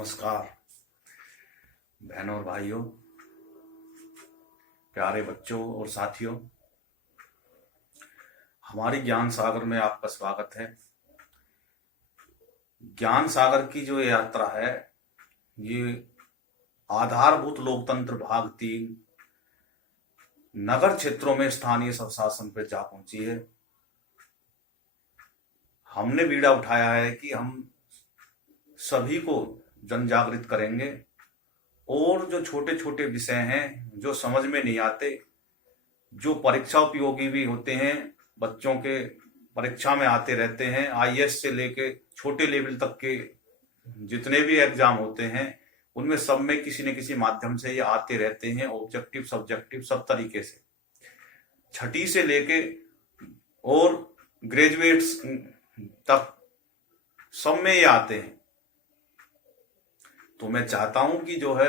नमस्कार बहनों और भाइयों, प्यारे बच्चों और साथियों। हमारी ज्ञान सागर में आपका स्वागत है। ज्ञान सागर की जो यात्रा है, ये आधारभूत लोकतंत्र भाग 3 नगर क्षेत्रों में स्थानीय स्वशासन पर जा पहुंची है। हमने बीड़ा उठाया है कि हम सभी को जन जागृत करेंगे और जो छोटे छोटे विषय हैं जो समझ में नहीं आते, जो परीक्षा उपयोगी भी होते हैं, बच्चों के परीक्षा में आते रहते हैं, आईएएस से लेके छोटे लेवल तक के जितने भी एग्जाम होते हैं उनमें सब में किसी न किसी माध्यम से ये आते रहते हैं। ऑब्जेक्टिव सब्जेक्टिव सब तरीके से, छठी से लेके और ग्रेजुएट्स तक सब में ये आते हैं। तो मैं चाहता हूं कि जो है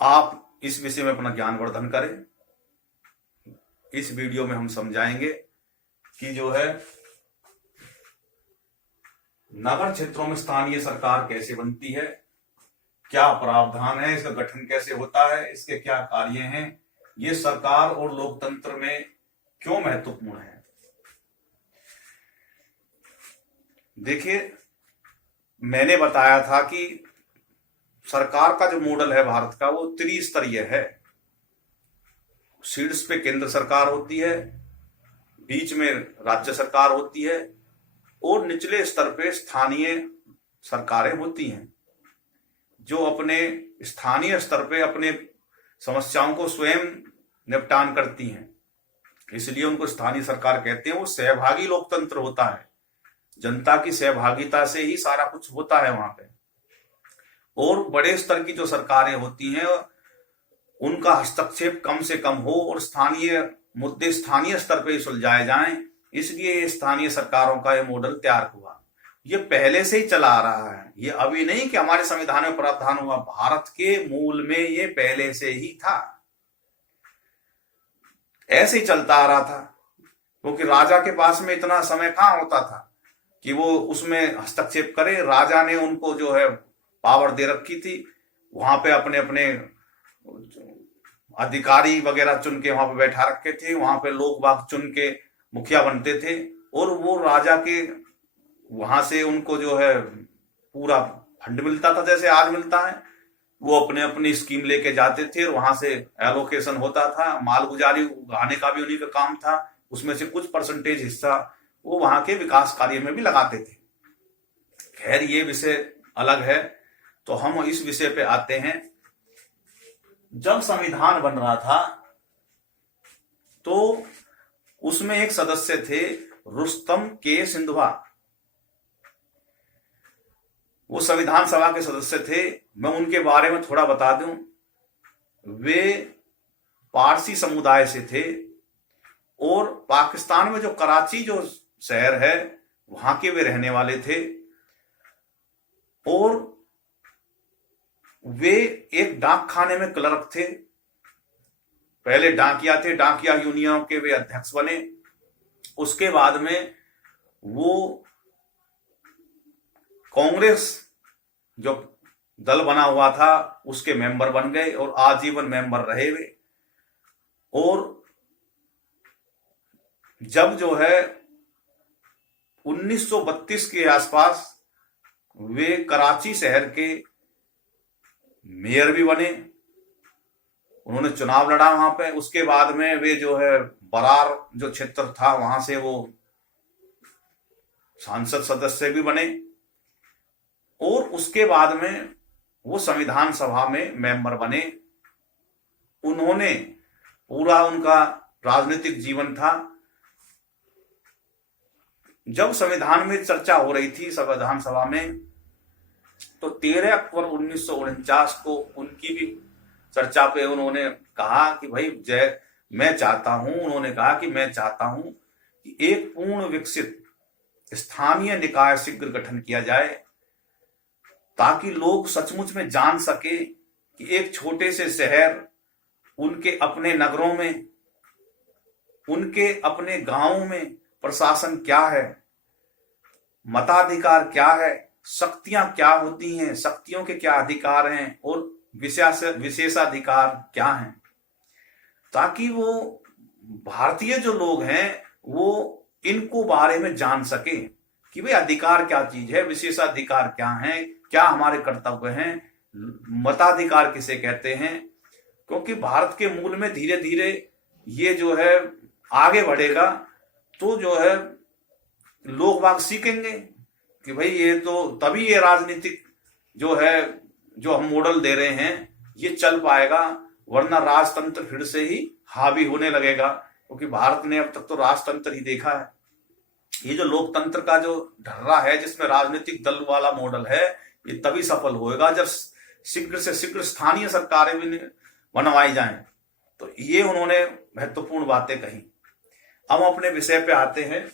आप इस विषय में अपना ज्ञानवर्धन करें। इस वीडियो में हम समझाएंगे कि जो है नगर क्षेत्रों में स्थानीय सरकार कैसे बनती है, क्या प्रावधान है, इसका गठन कैसे होता है, इसके क्या कार्य हैं, ये सरकार और लोकतंत्र में क्यों महत्वपूर्ण है। देखिए, मैंने बताया था कि सरकार का जो मॉडल है भारत का, वो त्रिस्तरीय है। शीर्ष पे केंद्र सरकार होती है, बीच में राज्य सरकार होती है और निचले स्तर पे स्थानीय सरकारें होती हैं, जो अपने स्थानीय स्तर पे अपने समस्याओं को स्वयं निपटान करती हैं। इसलिए उनको स्थानीय सरकार कहते हैं। वो सहभागी लोकतंत्र होता है, जनता की सहभागिता से ही सारा कुछ होता है वहां पे। और बड़े स्तर की जो सरकारें होती हैं उनका हस्तक्षेप कम से कम हो और स्थानीय मुद्दे स्थानीय स्तर पे ही सुलझाए जाएं। इसलिए स्थानीय सरकारों का ये मॉडल तैयार हुआ। ये पहले से ही चला आ रहा है, ये अभी नहीं कि हमारे संविधान में प्रावधान हुआ। भारत के मूल में ये पहले से ही था, ऐसे ही चलता आ रहा था। क्योंकि राजा के पास में इतना समय कहां होता था कि वो उसमें हस्तक्षेप करे। राजा ने उनको जो है पावर दे रखी थी, वहां पे अपने अपने अधिकारी वगैरह चुन के वहां पे बैठा रखे थे। वहां पे लोग बाग चुन के मुखिया बनते थे और वो राजा के वहां से उनको जो है पूरा फंड मिलता था, जैसे आज मिलता है। वो अपने अपनी स्कीम लेके जाते थे और वहां से एलोकेशन होता था। मालगुजारी उगाने का भी उन्हीं का काम था। उसमें से कुछ परसेंटेज हिस्सा वो वहां के विकास कार्य में भी लगाते थे। खैर, ये विषय अलग है। तो हम इस विषय पे आते हैं। जब संविधान बन रहा था तो उसमें एक सदस्य थे, रुस्तम के सिंधवा। वो संविधान सभा के सदस्य थे। मैं उनके बारे में थोड़ा बता दूं। वे पारसी समुदाय से थे और पाकिस्तान में जो कराची जो शहर है वहां के वे रहने वाले थे। और वे एक डाक खाने में क्लर्क थे। पहले डाकिया थे, डाकिया यूनियन के वे अध्यक्ष बने। उसके बाद में वो कांग्रेस जो दल बना हुआ था उसके मेंबर बन गए और आजीवन मेंबर रहे वे। और जब जो है 1932 के आसपास वे कराची शहर के मेयर भी बने। उन्होंने चुनाव लड़ा वहां पे। उसके बाद में वे जो है बरार जो क्षेत्र था वहां से वो सांसद सदस्य भी बने। और उसके बाद में वो संविधान सभा में मेंबर बने। उन्होंने पूरा उनका राजनीतिक जीवन था। जब संविधान में चर्चा हो रही थी संविधान सभा में, तो 13 अक्टूबर 1949 को उनकी भी चर्चा पे उन्होंने कहा कि भाई मैं चाहता हूं, उन्होंने कहा कि मैं चाहता हूं कि एक पूर्ण विकसित स्थानीय निकाय शीघ्र गठन किया जाए, ताकि लोग सचमुच में जान सके कि एक छोटे से शहर, उनके अपने नगरों में, उनके अपने गांवों में प्रशासन क्या है, मताधिकार क्या है, शक्तियां क्या होती हैं, शक्तियों के क्या अधिकार हैं और विशेषाधिकार क्या हैं, ताकि वो भारतीय जो लोग हैं वो इनको बारे में जान सके कि भाई अधिकार क्या चीज है, विशेषाधिकार क्या है, क्या हमारे कर्तव्य हैं, मताधिकार किसे कहते हैं। क्योंकि भारत के मूल में धीरे धीरे ये जो है आगे बढ़ेगा तो जो है लोग बाग सीखेंगे कि भाई ये तो तभी ये राजनीतिक जो है जो हम मॉडल दे रहे हैं ये चल पाएगा, वरना राजतंत्र फिर से ही हावी होने लगेगा। क्योंकि भारत ने अब तक तो राजतंत्र ही देखा है। ये जो लोकतंत्र का जो ढर्रा है जिसमें राजनीतिक दल वाला मॉडल है, ये तभी सफल होएगा जब शीघ्र से शीघ्र स्थानीय सरकारें भी बनवाई जाएं। तो ये उन्होंने महत्वपूर्ण बातें कही। अब हम अपने विषय पे आते हैं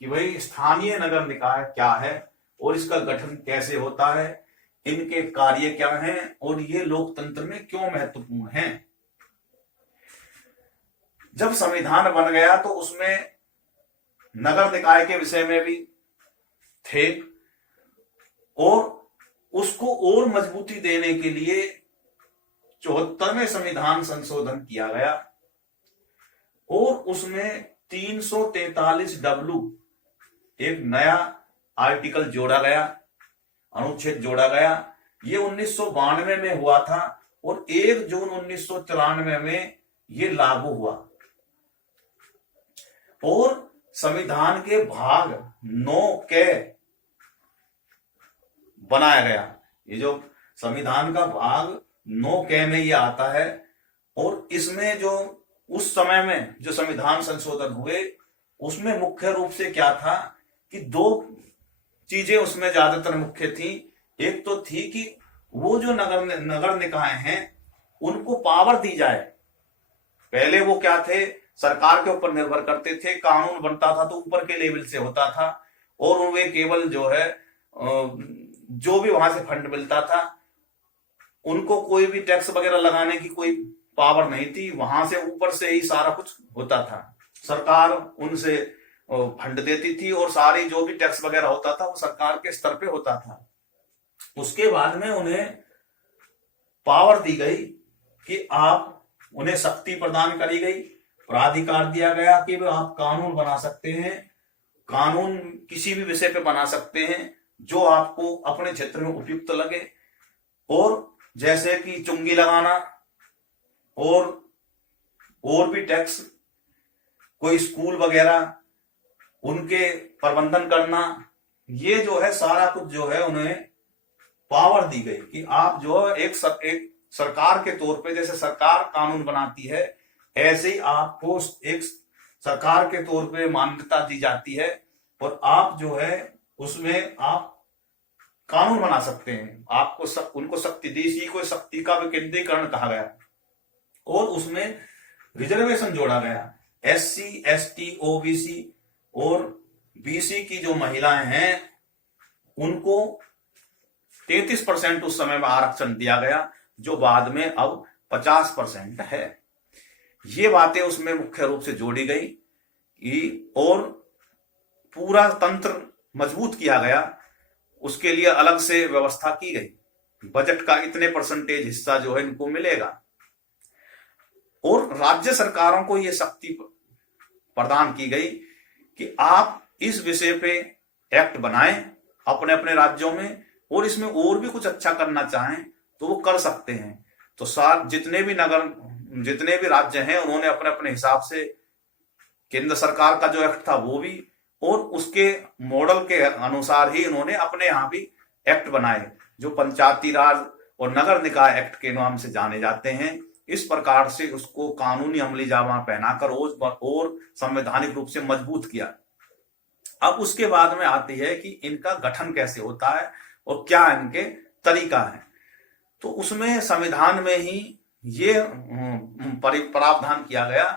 कि भाई स्थानीय नगर निकाय क्या है और इसका गठन कैसे होता है, इनके कार्य क्या हैं और ये लोकतंत्र में क्यों महत्वपूर्ण हैं। जब संविधान बन गया तो उसमें नगर निकाय के विषय में भी थे और उसको और मजबूती देने के लिए 74वें संविधान संशोधन किया गया और उसमें 343W एक नया आर्टिकल जोड़ा गया, अनुच्छेद जोड़ा गया। ये 1992 में हुआ था और 1 जून 1994 में ये लागू हुआ और संविधान के भाग 9 के बनाया गया। ये जो संविधान का भाग 9 के में ये आता है और इसमें जो उस समय में जो संविधान संशोधन हुए उसमें मुख्य रूप से क्या था कि 2 चीजें उसमें ज्यादातर मुख्य थी। एक तो थी कि वो जो नगर निकाय हैं उनको पावर दी जाए। पहले वो क्या थे, सरकार के ऊपर निर्भर करते थे, कानून बनता था तो ऊपर के लेवल से होता था और वे केवल जो है जो भी वहां से फंड मिलता था उनको कोई भी टैक्स वगैरह लगाने की कोई पावर नहीं थी, वहां से ऊपर से ही सारा कुछ होता था। सरकार उनसे फंड देती थी और सारी जो भी टैक्स वगैरह होता था वो सरकार के स्तर पे होता था। उसके बाद में उन्हें पावर दी गई कि आप उन्हें शक्ति प्रदान करी गई, प्राधिकार दिया गया कि आप कानून बना सकते हैं, कानून किसी भी विषय पे बना सकते हैं जो आपको अपने क्षेत्र में उपयुक्त लगे। और जैसे कि चुंगी लगाना और भी टैक्स, कोई स्कूल वगैरह उनके प्रबंधन करना, ये जो है सारा कुछ जो है उन्हें पावर दी गई कि आप जो है एक सरकार के तौर पे, जैसे सरकार कानून बनाती है ऐसे ही आपको एक सरकार के तौर पे मान्यता दी जाती है और आप जो है उसमें आप कानून बना सकते हैं। आपको उनको शक्ति दी, इसी को शक्ति का विकेंद्रीकरण कहा गया और उसमें रिजर्वेशन जोड़ा गया। SC, ST, OBC और BC की जो महिलाएं हैं उनको 33% उस समय में आरक्षण दिया गया जो बाद में अब 50% है। ये बातें उसमें मुख्य रूप से जोड़ी गई और पूरा तंत्र मजबूत किया गया। उसके लिए अलग से व्यवस्था की गई, बजट का इतने परसेंटेज हिस्सा जो है इनको मिलेगा और राज्य सरकारों को यह शक्ति प्रदान की गई कि आप इस विषय पे एक्ट बनाएं अपने अपने राज्यों में और इसमें और भी कुछ अच्छा करना चाहें तो वो कर सकते हैं। तो जितने भी राज्य हैं उन्होंने अपने अपने हिसाब से केंद्र सरकार का जो एक्ट था वो भी और उसके मॉडल के अनुसार ही उन्होंने अपने यहाँ भी एक्ट बनाए जो पंचायती राज और नगर निकाय एक्ट के नाम से जाने जाते हैं। इस प्रकार से उसको कानूनी अमली जामा पहनाकर और संवैधानिक रूप से मजबूत किया। अब उसके बाद में आती है कि इनका गठन कैसे होता है और क्या इनके तरीका है। तो उसमें संविधान में ही ये प्रावधान किया गया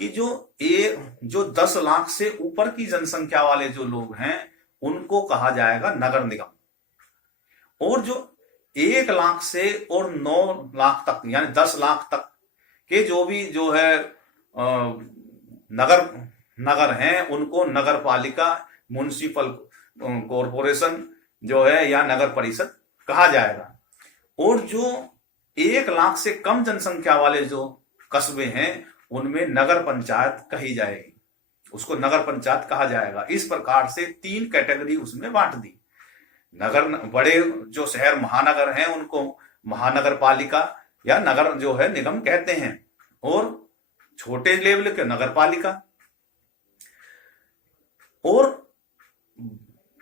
कि जो 10 लाख से ऊपर की जनसंख्या वाले जो लोग हैं उनको कहा जाएगा नगर निगम और जो 1 लाख से और 9 लाख तक यानी 10 लाख तक के जो भी जो है नगर हैं उनको नगर पालिका, म्युनिसिपल कॉरपोरेशन जो है या नगर परिषद कहा जाएगा। और जो 1 लाख से कम जनसंख्या वाले जो कस्बे हैं उनमें नगर पंचायत कही जाएगी, उसको नगर पंचायत कहा जाएगा। इस प्रकार से 3 कैटेगरी उसमें बांट दी। नगर, बड़े जो शहर महानगर हैं उनको महानगर पालिका या नगर जो है निगम कहते हैं, और छोटे लेवल के नगर पालिका। और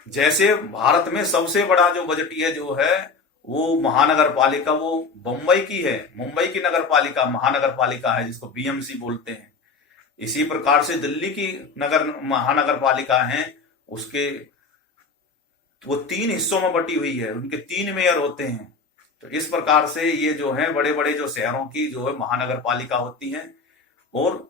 जैसे भारत में सबसे बड़ा जो बजटीय जो है वो महानगर पालिका वो मुंबई की है, मुंबई की नगर पालिका महानगर पालिका है जिसको बीएमसी बोलते हैं। इसी प्रकार से दिल्ली की महानगर पालिका है, उसके वो 3 हिस्सों में बटी हुई है, उनके 3 मेयर होते हैं। तो इस प्रकार से ये जो है बड़े बड़े जो शहरों की जो है महानगर पालिका होती हैं, और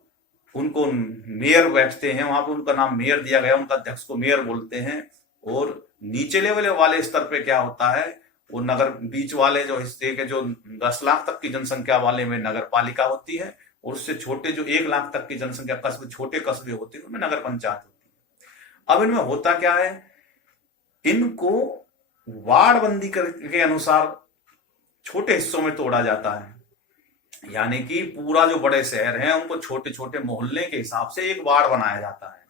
उनको मेयर बैठते हैं वहां पर, उनका नाम मेयर दिया गया, उनका अध्यक्ष को मेयर बोलते हैं। और नीचे लेवल वाले स्तर पे क्या होता है, वो नगर बीच वाले जो हिस्से के जो 10 लाख तक की जनसंख्या वाले में नगर पालिका होती है, और उससे छोटे जो 1 लाख तक की जनसंख्या कस्बे, छोटे कस्बे होते हैं उनमें नगर पंचायत होती है। अब इनमें होता क्या है, इनको वार्ड बंदी के अनुसार छोटे हिस्सों में तोड़ा जाता है। यानी कि पूरा जो बड़े शहर हैं उनको छोटे छोटे मोहल्ले के हिसाब से एक वार्ड बनाया जाता है,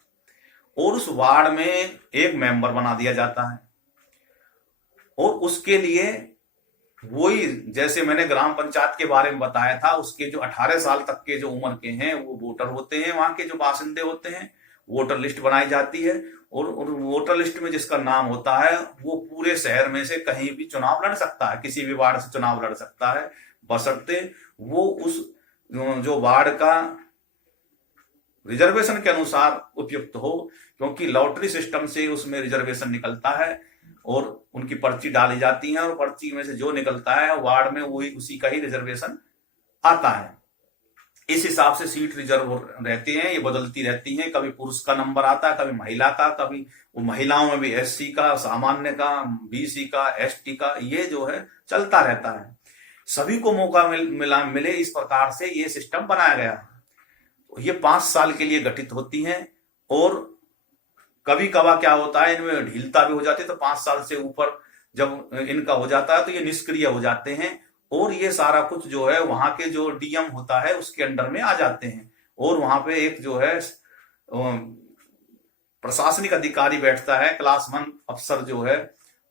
और उस वार्ड में एक मेंबर बना दिया जाता है। और उसके लिए वही, जैसे मैंने ग्राम पंचायत के बारे में बताया था, उसके जो 18 साल तक के जो उम्र के हैं वो वोटर होते हैं, वहां के जो बासिंदे होते हैं, वोटर लिस्ट बनाई जाती है। और वोटर लिस्ट में जिसका नाम होता है वो पूरे शहर में से कहीं भी चुनाव लड़ सकता है, किसी भी वार्ड से चुनाव लड़ सकता है, बशर्ते वो उस जो वार्ड का रिजर्वेशन के अनुसार उपयुक्त हो, क्योंकि लॉटरी सिस्टम से उसमें रिजर्वेशन निकलता है और उनकी पर्ची डाली जाती है, और पर्ची में से जो निकलता है वार्ड में वही उसी का ही रिजर्वेशन आता है। इस हिसाब से सीट रिजर्व रहती हैं, ये बदलती रहती हैं, कभी पुरुष का नंबर आता है, कभी महिला का, कभी वो महिलाओं में भी एससी का, सामान्य का, बीसी का, एसटी का, ये जो है चलता रहता है। सभी को मौका मिले, इस प्रकार से ये सिस्टम बनाया गया है। ये 5 साल के लिए गठित होती हैं, और कभी कभार क्या होता है इनमें ढीलता भी हो जाती है, तो 5 साल से ऊपर जब इनका हो जाता है तो ये निष्क्रिय हो जाते हैं, और ये सारा कुछ जो है वहां के जो डीएम होता है उसके अंडर में आ जाते हैं। और वहां पे एक जो है प्रशासनिक अधिकारी बैठता है, क्लास 1 अफसर जो है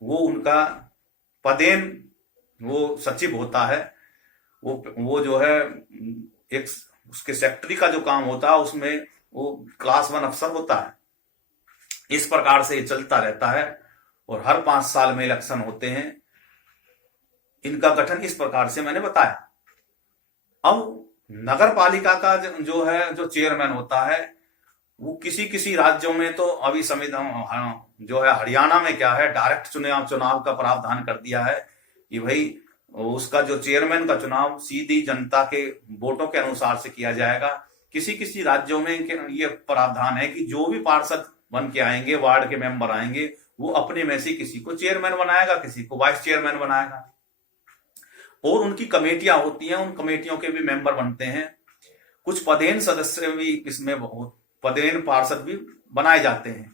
वो उनका पदेन वो सचिव होता है, वो जो है एक उसके सेक्रेटरी का जो काम होता है उसमें वो क्लास 1 अफसर होता है। इस प्रकार से ये चलता रहता है, और हर 5 साल में इलेक्शन होते हैं। इनका गठन इस प्रकार से मैंने बताया। अब नगर पालिका का जो है जो चेयरमैन होता है वो किसी किसी राज्यों में तो अभी संविधान जो है हरियाणा में क्या है डायरेक्ट चुनाव का प्रावधान कर दिया है कि भाई उसका जो चेयरमैन का चुनाव सीधी जनता के वोटों के अनुसार से किया जाएगा। किसी किसी राज्यों में ये प्रावधान है कि जो भी पार्षद बन के आएंगे, वार्ड के मेंबर आएंगे, वो अपने में से किसी को चेयरमैन बनाएगा, किसी को वाइस चेयरमैन बनाएगा, और उनकी कमेटियां होती हैं, उन कमेटियों के भी मेंबर बनते हैं। कुछ पदेन सदस्य भी इसमें, पदेन पार्षद भी बनाए जाते हैं।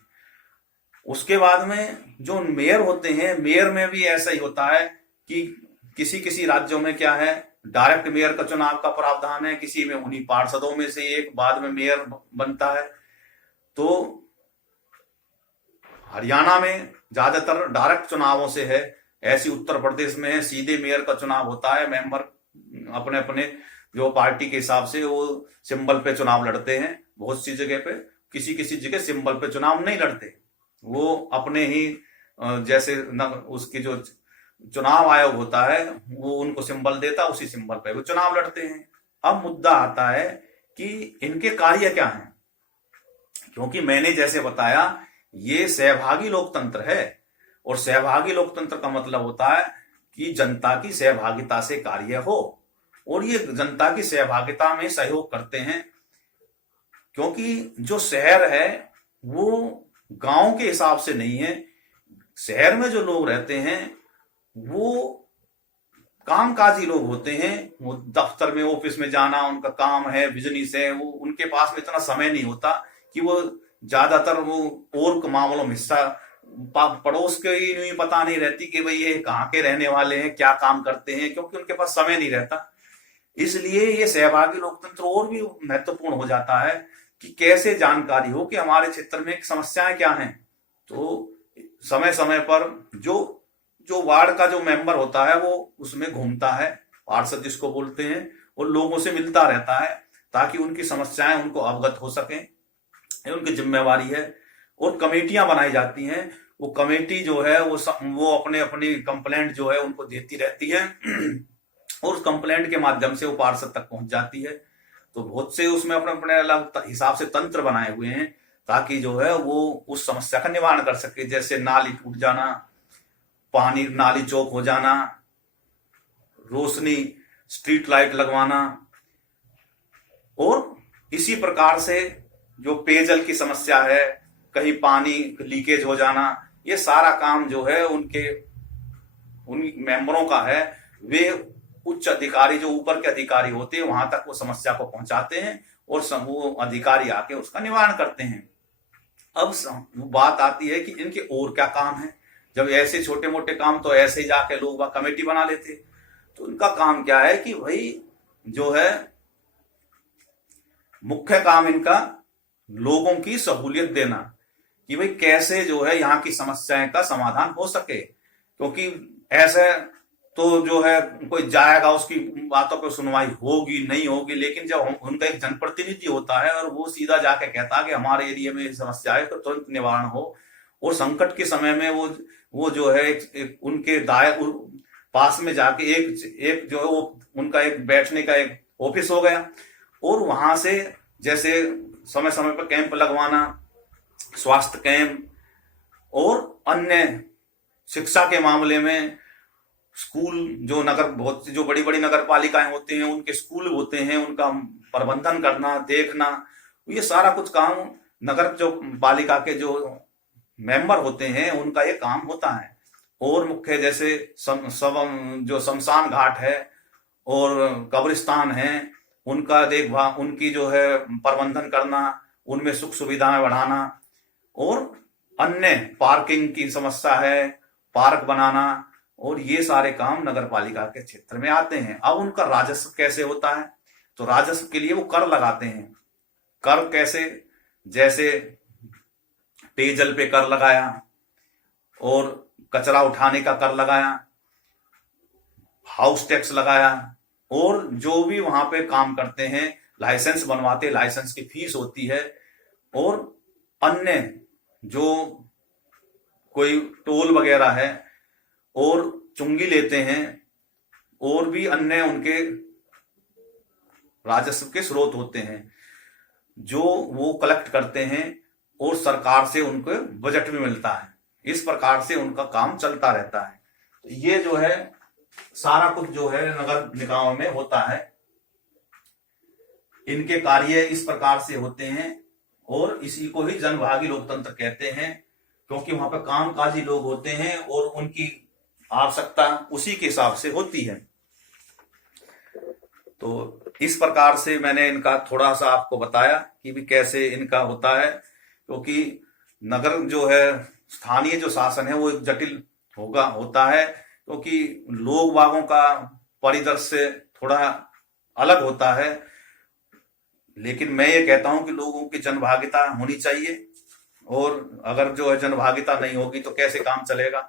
उसके बाद में जो मेयर होते हैं, मेयर में भी ऐसा ही होता है कि किसी किसी राज्यों में क्या है डायरेक्ट मेयर का चुनाव का प्रावधान है, किसी में उन्हीं पार्षदों में से एक बाद में मेयर बनता है। तो हरियाणा में ज्यादातर डायरेक्ट चुनावों से है, ऐसी उत्तर प्रदेश में है सीधे मेयर का चुनाव होता है। मेंबर अपने अपने जो पार्टी के हिसाब से वो सिंबल पे चुनाव लड़ते हैं। बहुत सी जगह पे, किसी किसी जगह सिंबल पे चुनाव नहीं लड़ते, वो अपने ही जैसे उसकी जो चुनाव आयोग होता है वो उनको सिंबल देता, उसी सिंबल पे वो चुनाव लड़ते हैं। अब मुद्दा आता है कि इनके कार्य क्या हैं, क्योंकि मैंने जैसे बताया ये सहभागी लोकतंत्र है, और सहभागी लोकतंत्र का मतलब होता है कि जनता की सहभागिता से कार्य हो, और ये जनता की सहभागिता में सहयोग करते हैं। क्योंकि जो शहर है वो गांव के हिसाब से नहीं है। शहर में जो लोग रहते हैं वो कामकाजी लोग होते हैं, वो दफ्तर में ऑफिस में जाना उनका काम है, बिजनेस है, वो उनके पास में इतना समय नहीं होता कि वो ज्यादातर वो और मामलों में हिस्सा पड़ोस के ही नहीं पता नहीं रहती कि भाई ये कहाँ के रहने वाले हैं, क्या काम करते हैं, क्योंकि उनके पास समय नहीं रहता। इसलिए ये सहभागी लोकतंत्र और भी महत्वपूर्ण हो जाता है कि कैसे जानकारी हो कि हमारे क्षेत्र में समस्याएं क्या हैं। तो समय समय पर जो जो वार्ड का जो मेंबर होता है वो उसमें घूमता है, पार्षद जिसको बोलते हैं, और लोगों से मिलता रहता है ताकि उनकी समस्याएं उनको अवगत हो सकें, ये उनकी जिम्मेवारी है। और कमेटियां बनाई जाती हैं, वो कमेटी जो है वो अपने अपनी कंप्लेंट जो है उनको देती रहती है और उस कंप्लेंट के माध्यम से वो पार्षद तक पहुंच जाती है। तो बहुत से उसमें अपने अपने अलग हिसाब से तंत्र बनाए हुए हैं ताकि जो है वो उस समस्या का निवारण कर सके, जैसे नाली टूट जाना, पानी नाली चौक हो जाना, रोशनी स्ट्रीट लाइट लगवाना, और इसी प्रकार से जो पेयजल की समस्या है, कहीं पानी लीकेज हो जाना, ये सारा काम जो है उन मेंबरों का है। वे उच्च अधिकारी जो ऊपर के अधिकारी होते हैं वहां तक वो समस्या को पहुंचाते हैं और वो अधिकारी आके उसका निवारण करते हैं। अब बात आती है कि इनके और क्या काम है। जब ऐसे छोटे मोटे काम तो ऐसे ही जाके लोग कमेटी बना लेते, तो इनका काम क्या है कि भाई जो है मुख्य काम इनका लोगों की सहूलियत देना, कि भाई कैसे जो है यहाँ की समस्याएं का समाधान हो सके। क्योंकि ऐसे तो जो है कोई जाएगा, उसकी बातों पर सुनवाई होगी नहीं होगी, लेकिन जब उनका एक जनप्रतिनिधि होता है और वो सीधा जाके कहता है कि हमारे एरिया में समस्या है तो तुरंत निवारण हो, और संकट के समय में वो जो है उनके पास में जाके एक जो है वो उनका एक बैठने का एक ऑफिस हो गया, और वहां से जैसे समय समय पर कैंप लगवाना, स्वास्थ्य कैंप, और अन्य शिक्षा के मामले में स्कूल जो बहुत जो बड़ी बड़ी नगर पालिकाएं होते हैं उनके स्कूल होते हैं, उनका प्रबंधन करना, देखना, ये सारा कुछ काम नगर जो पालिका के जो मेंबर होते हैं उनका ये काम होता है। और मुख्य जैसे जो शमशान घाट है और कब्रिस्तान है, उनका देखभाल, उनकी जो है प्रबंधन करना, उनमें सुख सुविधाएं बढ़ाना, और अन्य पार्किंग की समस्या है, पार्क बनाना, और ये सारे काम नगर पालिका के क्षेत्र में आते हैं। अब उनका राजस्व कैसे होता है, तो राजस्व के लिए वो कर लगाते हैं। कर कैसे, जैसे पेयजल पे कर लगाया, और कचरा उठाने का कर लगाया, हाउस टैक्स लगाया, और जो भी वहां पे काम करते हैं लाइसेंस बनवाते, लाइसेंस की फीस होती है, और अन्य जो कोई टोल वगैरह है और चुंगी लेते हैं, और भी अन्य उनके राजस्व के स्रोत होते हैं जो वो कलेक्ट करते हैं, और सरकार से उनको बजट भी मिलता है। इस प्रकार से उनका काम चलता रहता है। तो ये जो है सारा कुछ जो है नगर निकायों में होता है, इनके कार्य इस प्रकार से होते हैं, और इसी को ही जनभागी लोकतंत्र कहते हैं, क्योंकि वहां पर कामकाजी लोग होते हैं और उनकी आवश्यकता उसी के हिसाब से होती है। तो इस प्रकार से मैंने इनका थोड़ा सा आपको बताया कि भी कैसे इनका होता है, क्योंकि नगर जो है स्थानीय जो शासन है वो एक जटिल होता है, क्योंकि लोग बागों का परिदृश्य थोड़ा अलग होता है। लेकिन मैं ये कहता हूं कि लोगों की जनभागिता होनी चाहिए, और अगर जो है जनभागिता नहीं होगी तो कैसे काम चलेगा,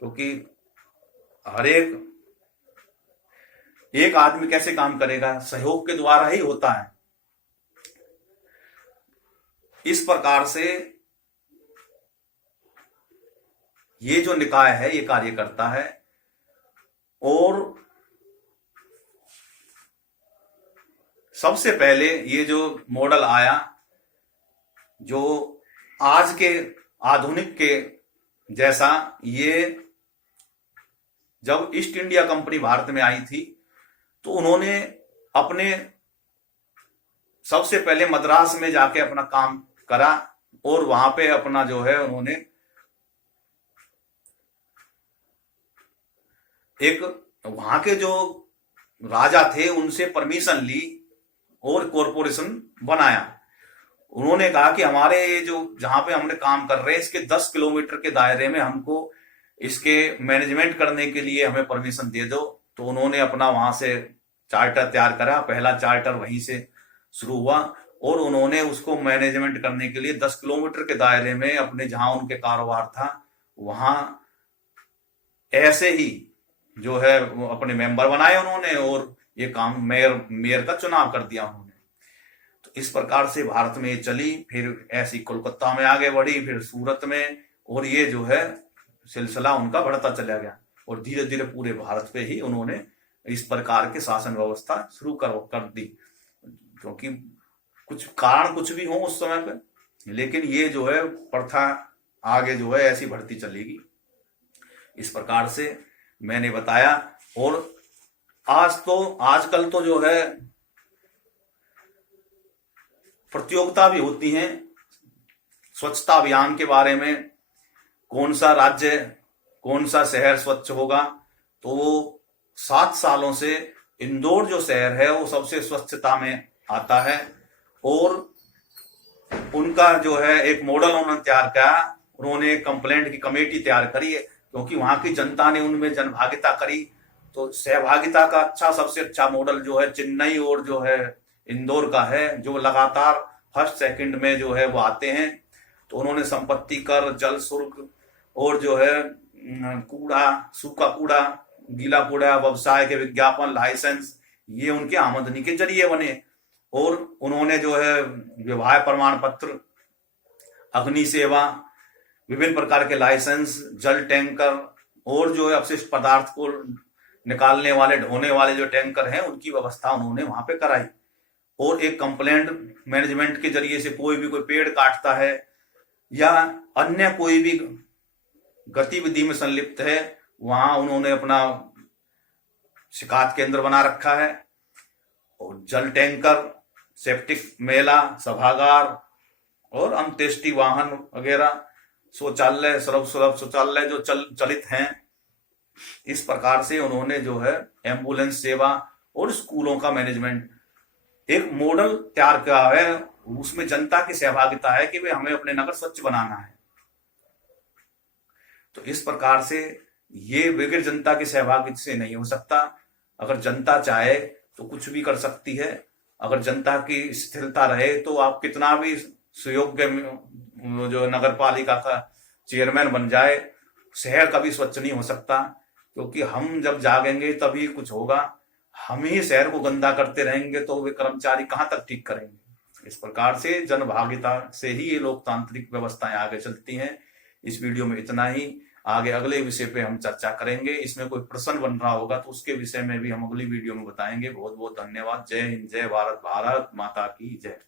क्योंकि हर एक आदमी कैसे काम करेगा, सहयोग के द्वारा ही होता है। इस प्रकार से ये जो निकाय है ये कार्य करता है। और सबसे पहले ये जो मॉडल आया, जो आज के आधुनिक के जैसा, ये जब ईस्ट इंडिया कंपनी भारत में आई थी तो उन्होंने अपने सबसे पहले मद्रास में जाके अपना काम करा, और वहां पे अपना जो है उन्होंने एक वहां के जो राजा थे उनसे परमिशन ली और कॉरपोरेशन बनाया, उन्होंने कहा कि हमारे जो जहां पे हमने काम कर रहे हैं इसके 10 किलोमीटर के दायरे में हमको इसके मैनेजमेंट करने के लिए हमें परमिशन दे दो। तो उन्होंने अपना वहां से चार्टर तैयार करा, पहला चार्टर वहीं से शुरू हुआ और उन्होंने उसको मैनेजमेंट करने के लिए 10 किलोमीटर के दायरे में अपने जहां उनके कारोबार था वहां ऐसे ही जो है वो अपने मेंबर बनाए उन्होंने और ये काम मेयर का चुनाव कर दिया उन्होंने। तो इस प्रकार से भारत में ये चली, फिर ऐसी कोलकाता में आगे बढ़ी, फिर सूरत में, और ये जो है सिलसिला उनका बढ़ता चला गया और धीरे धीरे पूरे भारत पे ही उन्होंने इस प्रकार की शासन व्यवस्था शुरू कर दी। क्योंकि कुछ कारण कुछ भी हो उस समय पे, लेकिन ये जो है प्रथा आगे जो है ऐसी बढ़ती चलेगी। इस प्रकार से मैंने बताया। और आजकल तो जो है प्रतियोगिता भी होती हैं स्वच्छता अभियान के बारे में, कौन सा राज्य कौन सा शहर स्वच्छ होगा। तो वो 7 सालों से इंदौर जो शहर है वो सबसे स्वच्छता में आता है और उनका जो है एक मॉडल उन्होंने तैयार किया। उन्होंने कंप्लेंट की कमेटी तैयार करी है क्योंकि वहां की जनता ने उनमें जनभागिता करी। तो सहभागिता का सबसे अच्छा मॉडल जो है चेन्नई और जो है इंदौर का है, जो लगातार फर्स्ट सेकंड में जो है वो आते हैं। तो उन्होंने संपत्ति कर, जल शुल्क और जो है कूड़ा, सूखा कूड़ा, गीला कूड़ा, व्यवसाय के विज्ञापन, लाइसेंस, ये उनके आमदनी के जरिए बने। और उन्होंने जो है विवाह प्रमाण पत्र, अग्नि सेवा, विभिन्न प्रकार के लाइसेंस, जल टैंकर और जो है अपशिष्ट पदार्थ को निकालने वाले ढोने वाले जो टैंकर हैं उनकी व्यवस्था उन्होंने वहां पे कराई। और एक कंप्लेंट मैनेजमेंट के जरिए से कोई भी कोई पेड़ काटता है या अन्य कोई भी गतिविधि में संलिप्त है, वहां उन्होंने अपना शिकायत केंद्र बना रखा है। और जल टैंकर, सेप्टिक मेला, सभागार और अंत्येष्टि वाहन वगैरह, शौचालय, सर्व सुलभ शौचालय जो चलित हैं। इस प्रकार से उन्होंने जो है एम्बुलेंस सेवा और स्कूलों का मैनेजमेंट एक मॉडल तैयार किया है। उसमें जनता की सहभागिता है कि भाई हमें अपने नगर स्वच्छ बनाना है। तो इस प्रकार से ये बगैर जनता की सहभागिता से नहीं हो सकता। अगर जनता चाहे तो कुछ भी कर सकती है। अगर जनता की स्थिरता रहे तो आप कितना भी सुयोग्य जो नगर पालिका का चेयरमैन बन जाए, शहर कभी स्वच्छ नहीं हो सकता। क्योंकि हम जब जागेंगे तभी कुछ होगा। हम ही शहर को गंदा करते रहेंगे तो वे कर्मचारी कहां तक ठीक करेंगे। इस प्रकार से जनभागिता से ही ये लोकतांत्रिक व्यवस्थाएं आगे चलती हैं। इस वीडियो में इतना ही। आगे अगले विषय पे हम चर्चा करेंगे। इसमें कोई प्रश्न बन रहा होगा तो उसके विषय में भी हम अगली वीडियो में बताएंगे। बहुत बहुत धन्यवाद। जय हिंद, जय भारत, भारत माता की जय।